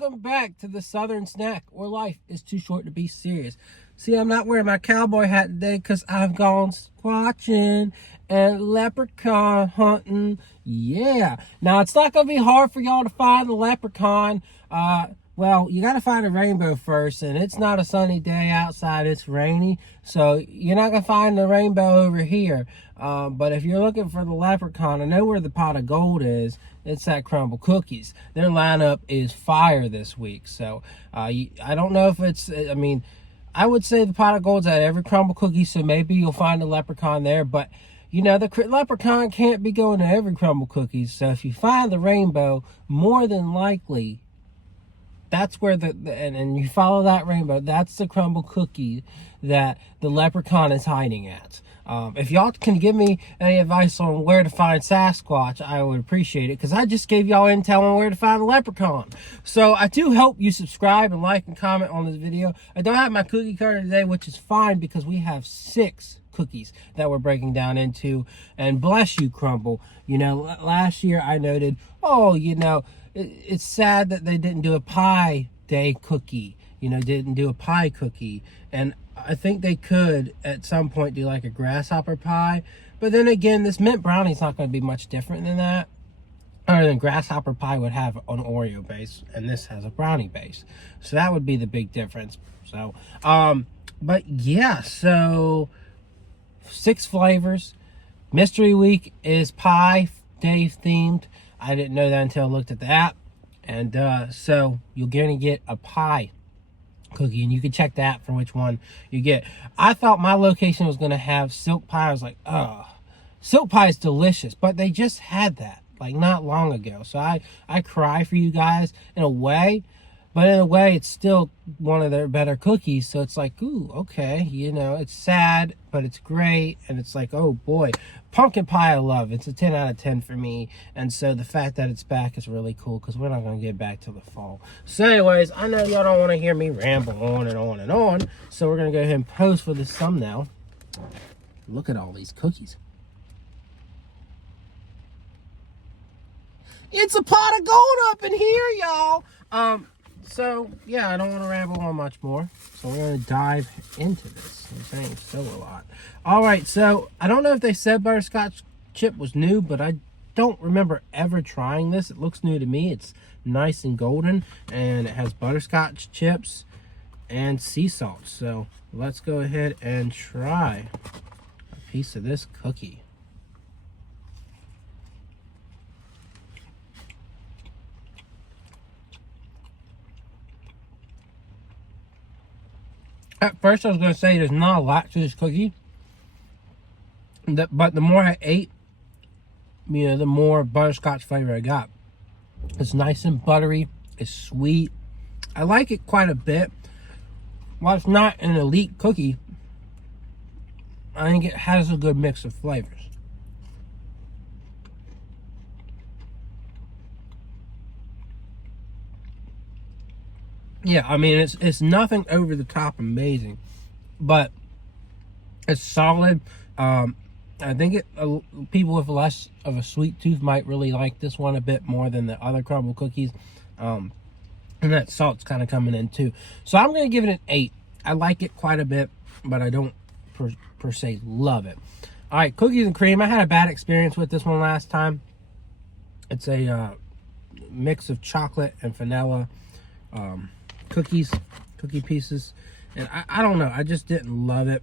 welcome back to the Southern Snack, where life is too short to be serious. See, I'm not wearing my cowboy hat today because I've gone squatching and leprechaun hunting. Yeah. Now, it's not going to be hard for y'all to find the leprechaun. Well, you got to find a rainbow first, and it's not a sunny day outside. It's rainy, so you're not going to find the rainbow over here. But if you're looking for the leprechaun, I know where the pot of gold is. It's at Crumbl Cookies. Their lineup is fire this week. So I don't know if it's, I mean, I would say the pot of gold's at every Crumbl Cookie, so maybe you'll find a leprechaun there. But, you know, the leprechaun can't be going to every Crumbl Cookies. So if you find the rainbow, more than likely, that's where and you follow that rainbow, that's the Crumbl Cookie that the leprechaun is hiding at. If y'all can give me any advice on where to find Sasquatch, I would appreciate it, because I just gave y'all intel on where to find the leprechaun. So I do hope you subscribe and like and comment on this video. I don't have my cookie cutter today, which is fine, because we have 6 cookies that we're breaking down into. And bless you, Crumbl. You know, last year I noted, oh, you know, it's sad that they didn't do a pie day cookie, you know, didn't do a pie cookie. And I think they could at some point do like a grasshopper pie. But then again, this mint brownie is not going to be much different than that. Other than grasshopper pie would have an Oreo base, and this has a brownie base. So that would be the big difference. So, but yeah, so 6 flavors. Mystery Week is pie day themed. I didn't know that until I looked at the app. And so you're going to get a pie cookie, and you can check the app for which one you get. I thought my location was going to have silk pie. I was like, oh, silk pie is delicious. But they just had that like not long ago. So I cry for you guys in a way. But in a way, it's still one of their better cookies. So it's like, ooh, okay. You know, it's sad, but it's great. And it's like, oh, boy. Pumpkin pie I love. It's a 10 out of 10 for me. And so the fact that it's back is really cool, because we're not going to get back till the fall. So anyways, I know y'all don't want to hear me ramble on and on and on. So we're going to go ahead and pose for this thumbnail. Look at all these cookies. It's a pot of gold up in here, y'all. So, yeah, I don't want to ramble on much more. So we're going to dive into this. I'm saying so a lot. All right, so I don't know if they said Butterscotch Chip was new, but I don't remember ever trying this. It looks new to me. It's nice and golden, and it has butterscotch chips and sea salt. So let's go ahead and try a piece of this cookie. At first, I was going to say there's not a lot to this cookie. But the more I ate, you know, the more butterscotch flavor I got. It's nice and buttery. It's sweet. I like it quite a bit. While it's not an elite cookie, I think it has a good mix of flavors. Yeah, I mean, it's nothing over the top amazing, but it's solid. I think people with less of a sweet tooth might really like this one a bit more than the other Crumbl cookies. And that salt's kind of coming in too. So I'm going to give it an 8. I like it quite a bit, but I don't per se love it. All right, cookies and cream. I had a bad experience with this one last time. It's a mix of chocolate and vanilla. Cookie pieces, and I don't know, I just didn't love it,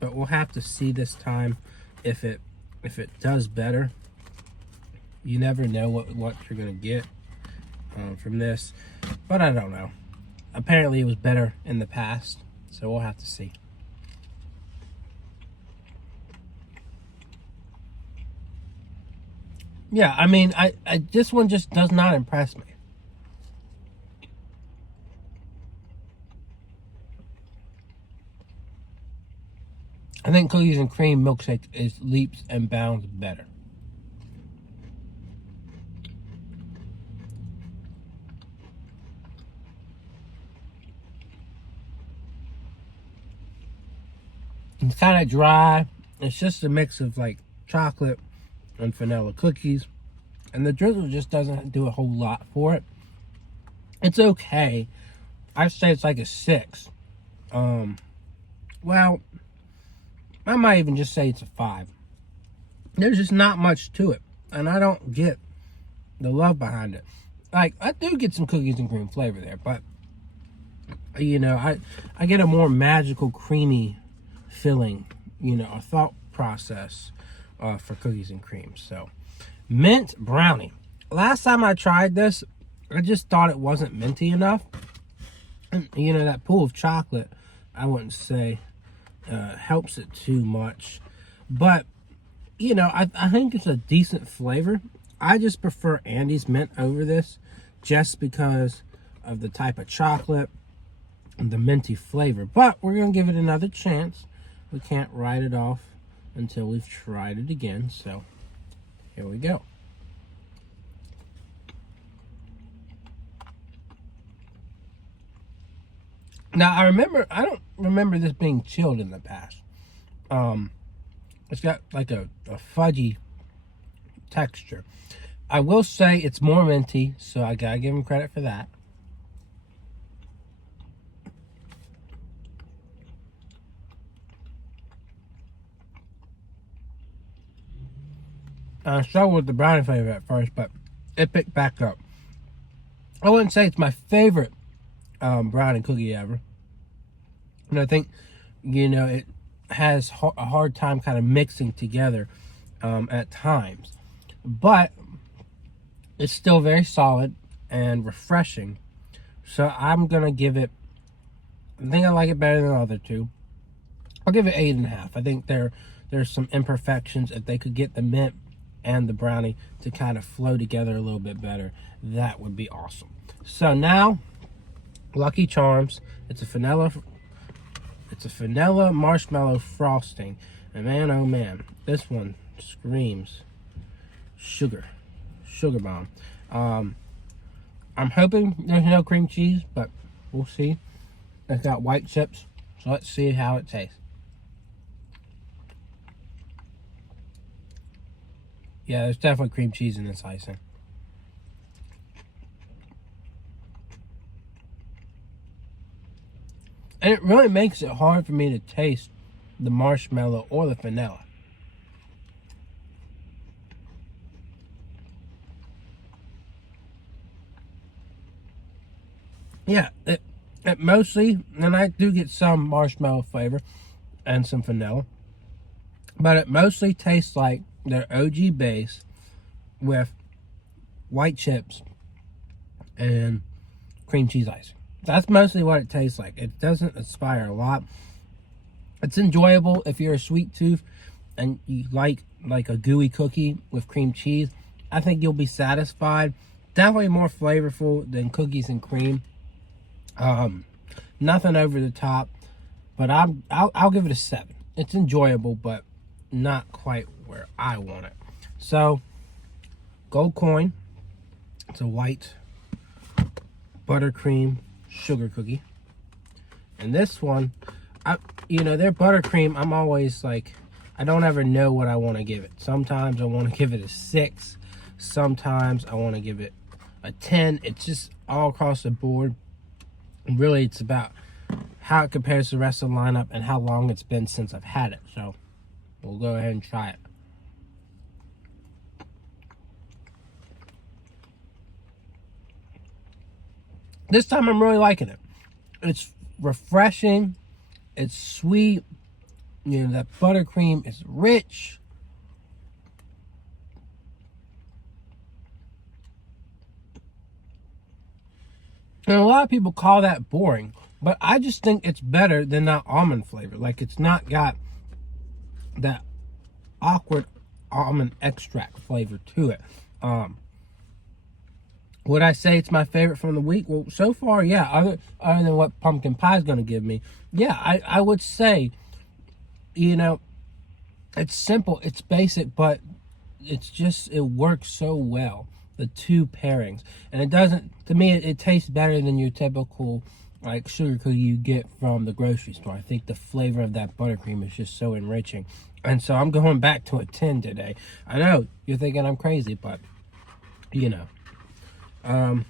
but we'll have to see this time if it does better. You never know what you're gonna get from this, but I don't know. Apparently it was better in the past, so we'll have to see. Yeah, I mean, I this one just does not impress me. I think cookies and cream milkshake is leaps and bounds better. It's kind of dry. It's just a mix of like chocolate and vanilla cookies. And the drizzle just doesn't do a whole lot for it. It's okay. I say it's like a 6. Well, I might even just say it's a 5. There's just not much to it, and I don't get the love behind it. Like, I do get some cookies and cream flavor there, but you know, I get a more magical, creamy filling, you know, a thought process for cookies and cream. So, mint brownie. Last time I tried this, I just thought it wasn't minty enough. You know, that pool of chocolate, I wouldn't say helps it too much, but you know, I think it's a decent flavor. I just prefer Andy's mint over this just because of the type of chocolate and the minty flavor. But we're going to give it another chance. We can't write it off until we've tried it again. So here we go. Now, I don't remember this being chilled in the past. It's got like a fudgy texture. I will say it's more minty, so I gotta give him credit for that. I struggled with the brownie flavor at first, but it picked back up. I wouldn't say it's my favorite brownie cookie ever. And I think, you know, it has a hard time kind of mixing together at times. But it's still very solid and refreshing. So I'm going to give it, I think I like it better than the other two. I'll give it 8.5. I think there's some imperfections. If they could get the mint and the brownie to kind of flow together a little bit better, that would be awesome. So now, Lucky Charms. It's a vanilla marshmallow frosting. And man, oh man, this one screams sugar bomb. I'm hoping there's no cream cheese, but we'll see. It's got white chips, so let's see how it tastes. Yeah, there's definitely cream cheese in this icing. And it really makes it hard for me to taste the marshmallow or the vanilla. Yeah, it mostly, and I do get some marshmallow flavor and some vanilla, but it mostly tastes like their OG base with white chips and cream cheese icing. That's mostly what it tastes like. It doesn't inspire a lot. It's enjoyable if you're a sweet tooth and you like a gooey cookie with cream cheese. I think you'll be satisfied. Definitely more flavorful than cookies and cream. Nothing over the top, but I'll give it a 7. It's enjoyable, but not quite where I want it. So, gold coin. It's a white buttercream sugar cookie, and this one, their buttercream, I'm always like, I don't ever know what I want to give it. Sometimes I want to give it a 6. Sometimes I want to give it a 10. It's just all across the board. Really, it's about how it compares to the rest of the lineup and how long it's been since I've had it. So we'll go ahead and try it. This time I'm really liking it. It's refreshing. It's sweet. You know, that buttercream is rich. And a lot of people call that boring, but I just think it's better than that almond flavor. Like, it's not got that awkward almond extract flavor to it. Would I say it's my favorite from the week? Well, so far, yeah. Other than what pumpkin pie is going to give me, yeah, I would say, you know, it's simple, it's basic, but it works so well. The two pairings, and it doesn't, to me, it tastes better than your typical like sugar cookie you get from the grocery store. I think the flavor of that buttercream is just so enriching, and so I'm going back to a 10 today. I know you're thinking I'm crazy, but you know,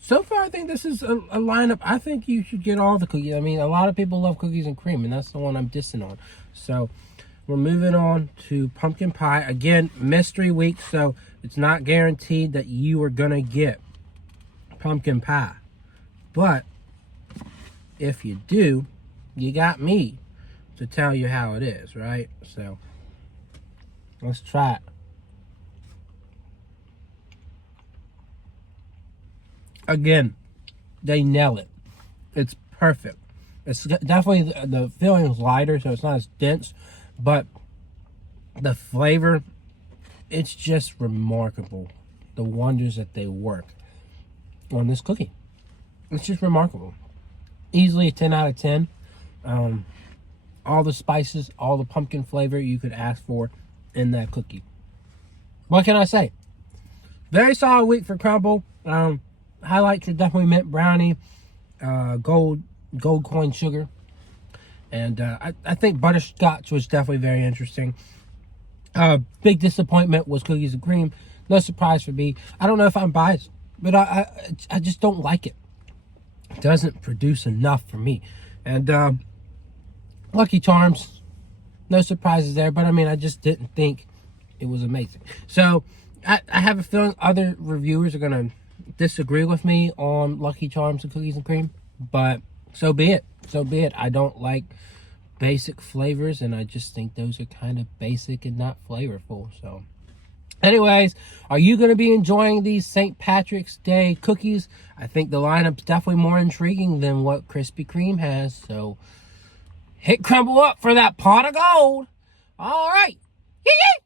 so so far, I think this is a lineup. I think you should get all the cookies. I mean, a lot of people love cookies and cream, and that's the one I'm dissing on. So we're moving on to pumpkin pie. Again, mystery week, so it's not guaranteed that you are going to get pumpkin pie. But if you do, you got me to tell you how it is, right? So let's try it. Again, they nail it. It's perfect. It's definitely, the filling is lighter, so it's not as dense, but the flavor, it's just remarkable. The wonders that they work on this cookie. It's just remarkable. Easily a 10 out of 10. All the spices, all the pumpkin flavor you could ask for in that cookie. What can I say? Very solid week for Crumbl. Highlights are definitely mint brownie, gold coin sugar, and I think butterscotch was definitely very interesting. Big disappointment was cookies and cream. No surprise for me. I don't know if I'm biased, but I just don't like it. It doesn't produce enough for me. And Lucky Charms, no surprises there, but I mean, I just didn't think it was amazing. So I have a feeling other reviewers are gonna disagree with me on Lucky Charms and cookies and cream, but so be it. So be it. I don't like basic flavors, and I just think those are kind of basic and not flavorful. So anyways, are you going to be enjoying these St. Patrick's Day cookies? I think the lineup's definitely more intriguing than what Krispy Kreme has. So hit Crumbl up for that pot of gold. All right. Yee-yee!